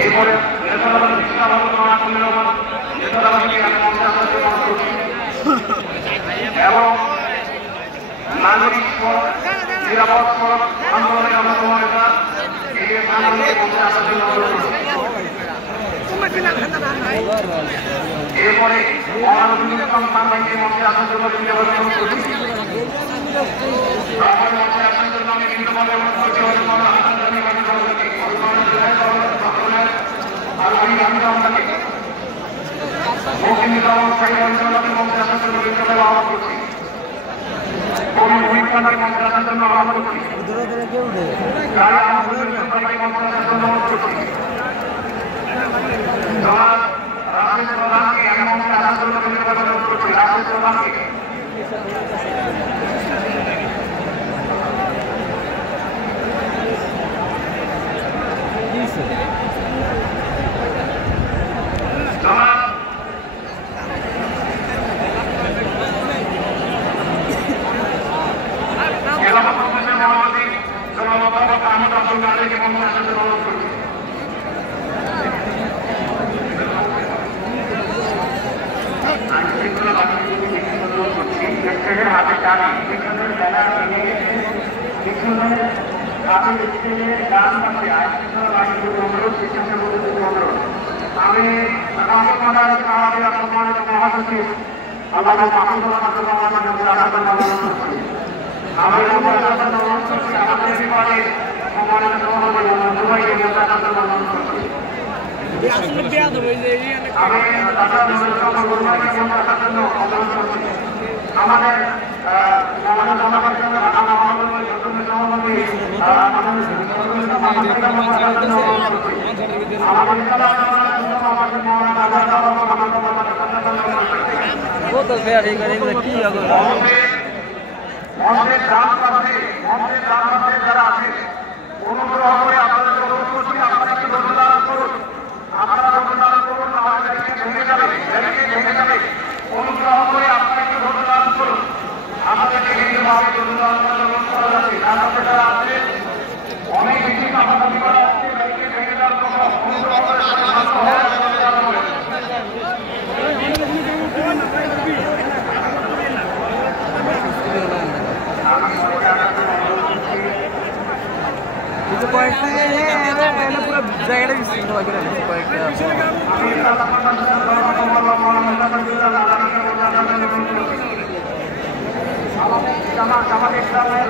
এরপরে এবং নাগরিক নিরাপদ আন্দোলনের অন্যতম নেতা এরপরে সাংবাদিকের মধ্যে আসার জন্য নিবেদন করছি। মঞ্চে আসার জন্য আমি বিন্দুভাবে অনুরোধ করছি মঞ্চে আসার জন্য বিন্দুভাবে আহ্বান করছি। কবি মহিলাদের মঞ্চে আসার জন্য আহ্বান করছি। রাজেশ প্রধানকে আমি মঞ্চে আসার জন্য বিন্দুভাবে অনুরোধ করছি। রাজেশ প্রধানকে হাতে টাকা পিছনের ব্যানার নিয়ে পিছনের হাতে স্টেজের গান আছে আইনশৃঙ্খলা বাহিনীর অনুরোধ শিক্ষকের অনুরোধ। আমি সম্মানিত মহাসচিব আল্লাহ মাহমুদুল্লাহ আমাদের বিভাগের সম্মানিত সভাপতি আমাদের যারা আছে অনুগ্রহ করে আপনাদের অনুরোধ করছি আপনারা একটু ধৈর্য ধারণ করুন। আপনারা ধৈর্য ধারণ করুন, আমাদের ভেঙে যাবে ভেঙে যাবে। অনুগ্রহ করে আপনারা একটু ধৈর্য ধারণ করুন। আমাদেরকে হিন্দুভাবে ধৈর্য ধারণ করার অনুরোধ করা যাচ্ছে। তার সাথে যারা আছে অনেক বেশি কামাকামি করা হচ্ছে, ভেঙে যাওয়ার কথা অনুগ্রহ করে জায়গাটা বিস্তৃত কয়েকটা জামাত ইসলামের